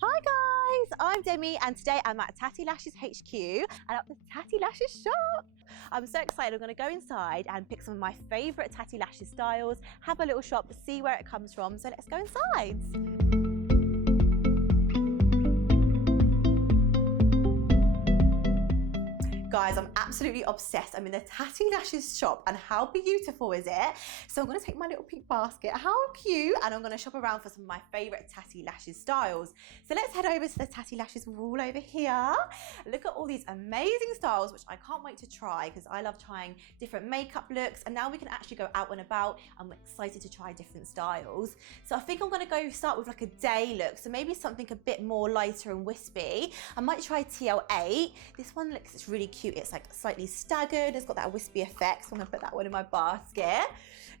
Hi guys, I'm Demi and today I'm at Tatti Lashes HQ and at the Tatti Lashes shop. I'm so excited. I'm going to go inside and pick some of my favourite Tatti Lashes styles, have a little shop, see where it comes from. So let's go inside. Guys, I'm absolutely obsessed. I'm in the Tatti Lashes shop and how beautiful is it? So I'm going to take my little pink basket, how cute, and I'm going to shop around for some of my favourite Tatti Lashes styles. So let's head over to the Tatti Lashes wall over here. Look at all these amazing styles, which I can't wait to try because I love trying different makeup looks, and now we can actually go out and about. I'm excited to try different styles. So I think I'm going to go start with like a day look, so maybe something a bit more lighter and wispy. I might try TL8. This one looks really cute. It's like slightly staggered, it's got that wispy effect, so I'm gonna put that one in my basket.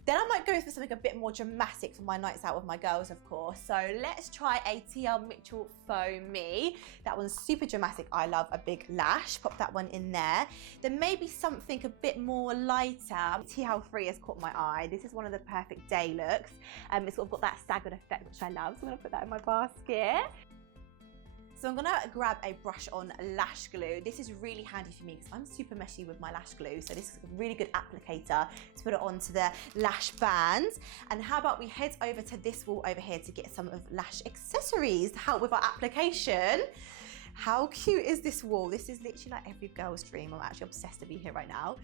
Then I might go for something a bit more dramatic for my nights out with my girls, of course. So let's try a TL Mitchell Faux Me. That one's super dramatic. I love a big lash. Pop that one in there. Then maybe something a bit more lighter. TL3 has caught my eye. This is one of the perfect day looks. It's sort of got that staggered effect, which I love. So I'm gonna put that in my basket. So I'm gonna grab a brush on lash glue. This is really handy for me because I'm super messy with my lash glue. So this is a really good applicator to put it onto the lash band. And how about we head over to this wall over here to get some of lash accessories to help with our application. How cute is this wall? This is literally like every girl's dream. I'm actually obsessed to be here right now.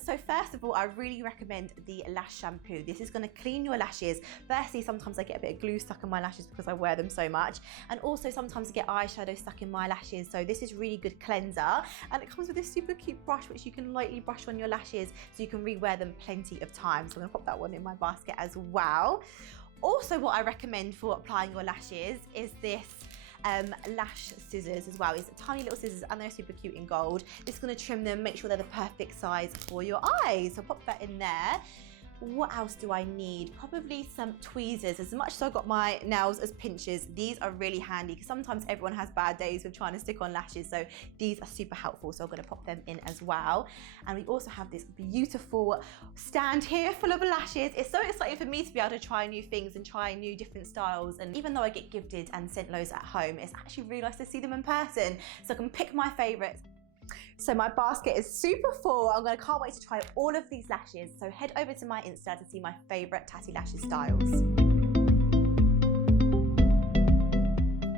So first of all, I really recommend the lash shampoo. This is going to clean your lashes. Firstly, sometimes I get a bit of glue stuck in my lashes because I wear them so much. And also sometimes I get eyeshadow stuck in my lashes. So this is really good cleanser. And it comes with this super cute brush, which you can lightly brush on your lashes so you can rewear them plenty of times. So I'm going to pop that one in my basket as well. Also, what I recommend for applying your lashes is this lash scissors as well. It's tiny little scissors and they're super cute in gold. It's going to trim them, make sure they're the perfect size for your eyes. So pop that in there. What else do I need? Probably some tweezers. As much as I've got my nails as pinchers, these are really handy because sometimes everyone has bad days with trying to stick on lashes, so these are super helpful. So I'm going to pop them in as well. And we also have this beautiful stand here full of lashes. It's so exciting for me to be able to try new things and try new different styles. And even though I get gifted and sent loads at home, it's actually really nice to see them in person so I can pick my favourites. So my basket is super full. Can't wait to try all of these lashes. So head over to my Insta to see my favourite Tatti Lashes styles.